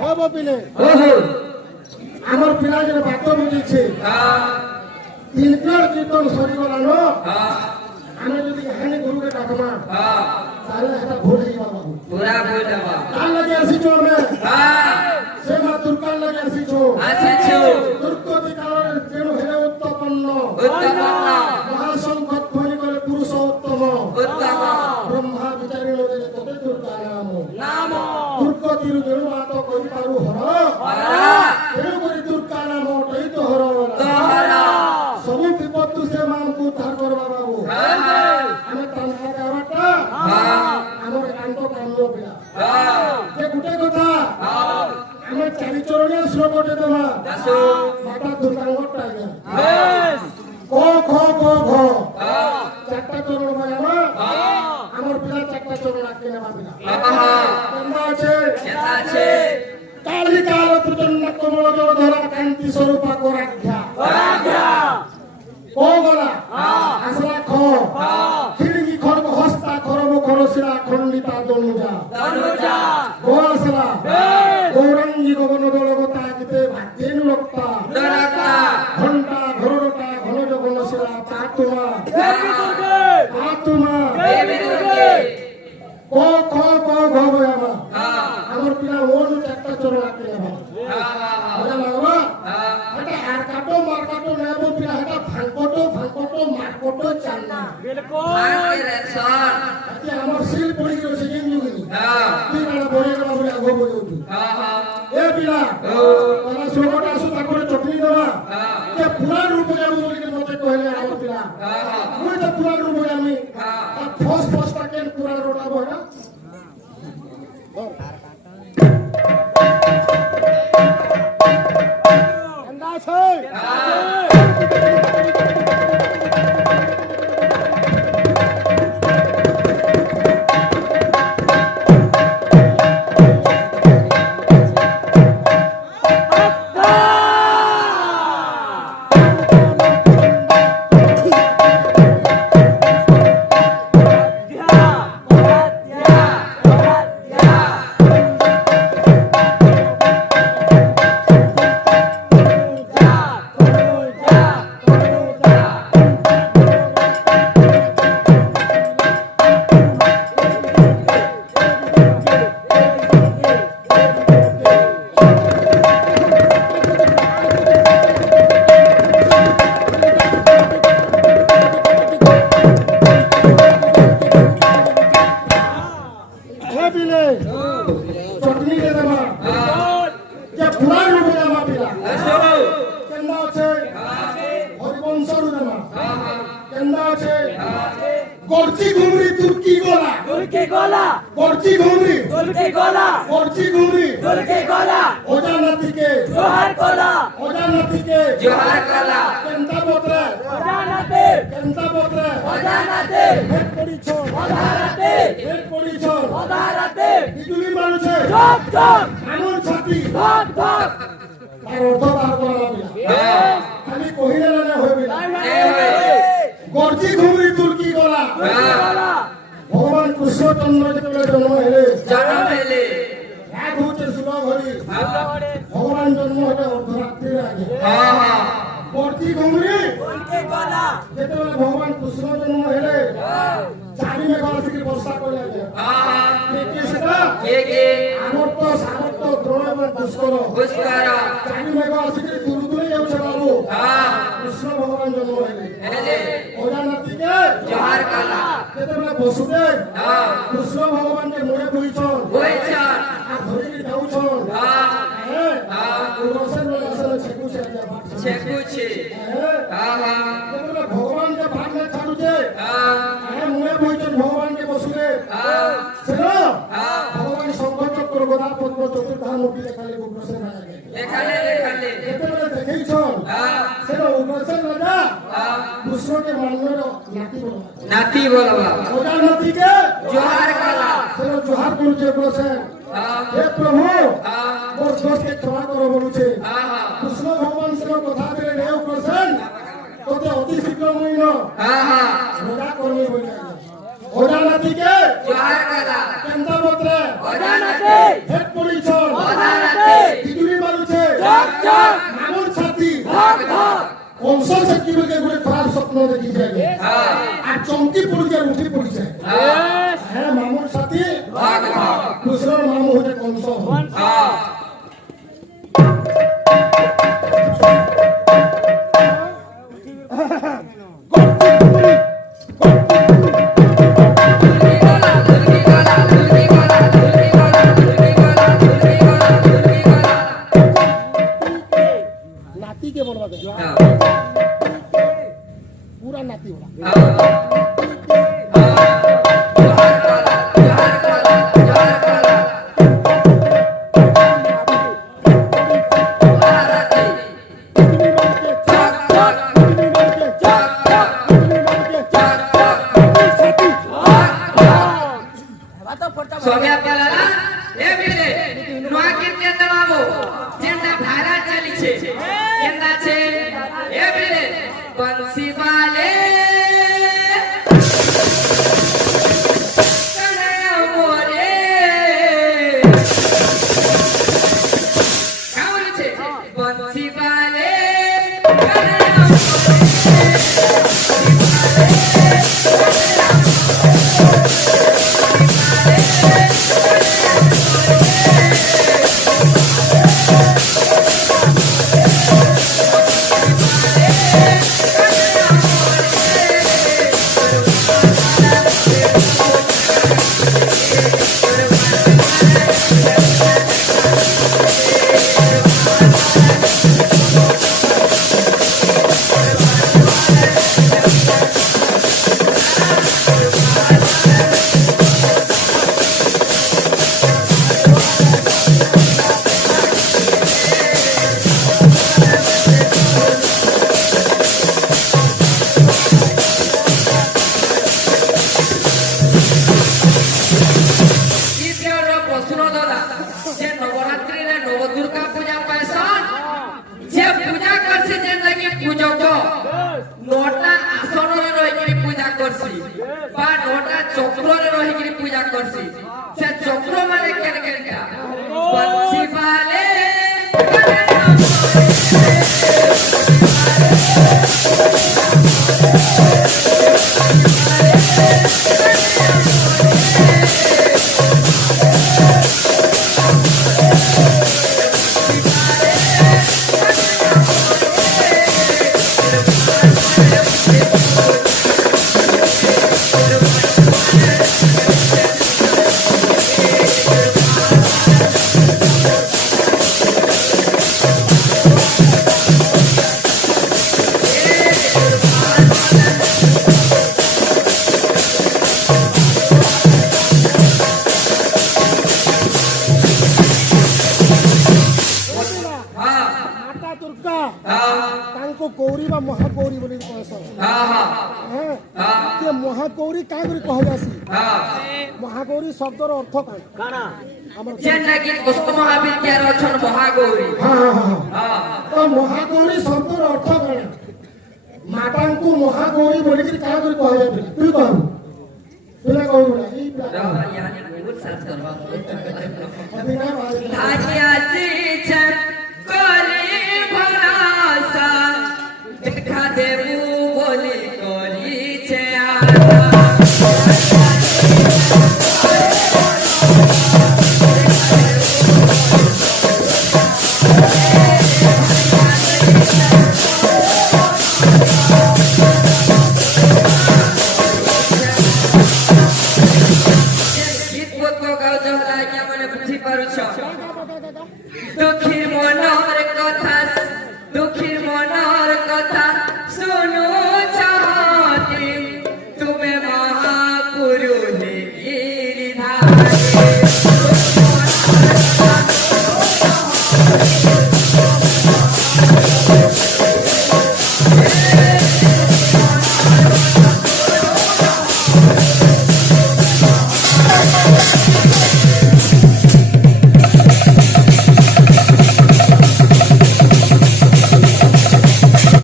হব পিলে ওহো আমার পিলা যে বাত বুঝিছে তিনটার কীর্তন সরিগলা ন আমি যদি হানি গুরুকে ডাকবা তাহলে এটা ভুল হইবা বাবু পুরা ভুল হবা কাল লাগে আসিছো আমি সে মা দুর্গার লাগে আসিছো দুর্গতি কারণে যেন হেলে উত্তপন্ন মহাসংকট ধনী করে পুরুষোত্তম ব্রহ্মা বিচারি নদীরে তবে দুর্গা নাম দুর্গতির যেন মাত করি পারু হর তেণু করে দুর্গা নাম ওটাই তো হর ସବୁ ବିପଦୁ ସେ ମାଙ୍କୁ ଉଦ୍ଧାର କରିବା ବାବୁ ଆମେ ତାନ୍ଧା ଗାଁଟା ଆମର କାନ୍ତ କାନ୍ଦ ପିଲା ଯେ ଗୋଟେ କଥା ଆମେ ଚାରି ଚରଣିଆ ଶ୍ଲୋକଟେ ଦେବା ମାତା ଦୁର୍ଗାଙ୍କ ଟାଇଗର କ ଖ ଗ ଘ ଚାରିଟା ଚରଣ ବାଜାବା ଆମର ପିଲା ଚାରିଟା ଚରଣ ଆଗକେ ନେବା ପିଲା କେନ୍ତା ଅଛି କାଲି କାଳ ପ୍ରଚଣ୍ଡ କମଳ ଜଳଧରା କାନ୍ତି ସ୍ୱରୂପା କରାଧ୍ୟା ও গলা আসলা খ খিড়কি খড়গ হস্তা খরব খরসিরা খণ্ডিতা দনুজা গো আসলা গৌরাঙ্গী গগন দলগতা গীতে ভাগ্যেনু রক্তা ঘণ্টা ঘররটা ঘন জগন শিরা পাতুমা ক খ গ ঘ বয়াবা আমার পিলা ওন চারটা চরণ আঁকে নেবা মজা লাগবা এটা আর কাটো মার কাটো নেবো পিলা এটা ভাঙ্কটো মারকটো চান্না আজকে আমার সিল পড়ি গেছে কেন তুই না বলে গেলা বলে আগো বলে এ পিলা তারা শ্লোকটা আসু তারপরে চটনি দেবা যে পুরাণ রূপে আমি বলি মতে কইলে আমার পিলা মুই তো পুরাণ রূপে আমি ফস টাকে পুরাণ রোটা বড়া এন্ডা আছে চটনি দে দেবা যে পুরাণ রূপে দেবা পিলা কেন্দা আছে হরিবংশরু দেবা কেন্দা আছে গর্জি ঘুমরি তুর্কি গলা গর্জি ঘুমরি ওজা নাতিকে জোহার কলা কেন্দা বদরে হেড পড়িছ বিজুলি মানুষে আমার ছাতি আর অর্থ বার করা খালি কহিলে না হইবে গর্জি ঘুমরি তুর্কি গলা ভগবান কৃষ্ণচন্দ্র যেতবে জন্ম হেলে এক হচ্ছে শুভ ঘড়ি ভগবান জন্ম হলে অর্ধরাত্রির আগে গর্জি ঘুমরি যেতবে ভগবান কৃষ্ণ জন্ম হেলে চারি মেঘ আসিকি বর্ষা করে সেটা আমার তো সামর্থ্য দ্রোণ এবং পুষ্কর চারি মেঘ আসিকি দূরে যাচ্ছে বাবু কৃষ্ণ ভগবান জন্ম হেলে ওজা নাতিকে যেতবে বসুদেব কৃষ্ণ ভগবানকে মনে বইছন আর ধরিকি যাউছন ভগবান কে ভাগনে ছাড়ুছে মনে বইছেন ভগবান কে বসুদেব ভগবান শঙ্খ চক্র গদা পদ্ম চতুর্ধা মুখী লেখালে উগ্রসেন যেতেবেলে দেখেইছন সেটা উগ্রসেন রাজা কৃষ্ণকে মানবের নাতি বলবা ওটা নাতিকে জোহার কলা সেটা জোহার করছে উগ্রসেন হে প্রভু মোর দোষকে ক্ষমা করো বলুছে কৃষ্ণ ভগবান সে কথা দিলে হে উগ্রসেন তোতে অতি শীঘ্র মইন রোজা করবি বলে ওটা নাতিকে জোহার কলা কেন্তা বত্রে ওটা নাতি হেড পড়িছ ওটা নাতি ମାମୁନ ଛାତି କଂସ ସେତିକି ଗୋଟେ ଖରାପ ସ୍ୱପ୍ନ ଦେଖିଯାଏ আর চমকি পড়ে যায় উঠে পড়ে যায় হ্যাঁ মামুর সাথে দুসরা মামু হচ্ছে কংস नाती के बोलवा दे पूरा नाती होला सोम्या पाला ए बिले नुआ कीर्तन दबाबो जेंदा भारा चली छे केंदा छे ए बिले बंसी वाले कन्हैया मोरे काउल छे बंसी वाले कन्हैया नोटा आसन रे रहिकरी पूजा करसी बा नोटा चक्र रे रहिकरी पूजा करसी से चक्र माने केन केनका बंसी वाले गौरी बा महागौरी बोली कहसन के महागौरी का करी कहजासी महागौरी शब्दर अर्थ काना हमर जेना कि पुष्प महाविद्यार अछन महागौरी तो महागौरी शब्दर अर्थ काना माटांकु महागौरी बोली का करी कहजासी तू कहू तुला कहू ना ई यानी बहुत सर्च करवा अधिना आजिया से छन कोली भरासा देखा देबू बोली कोली छे गीत को गाओ जो ला क्या माने बुझी पारुछ दुखी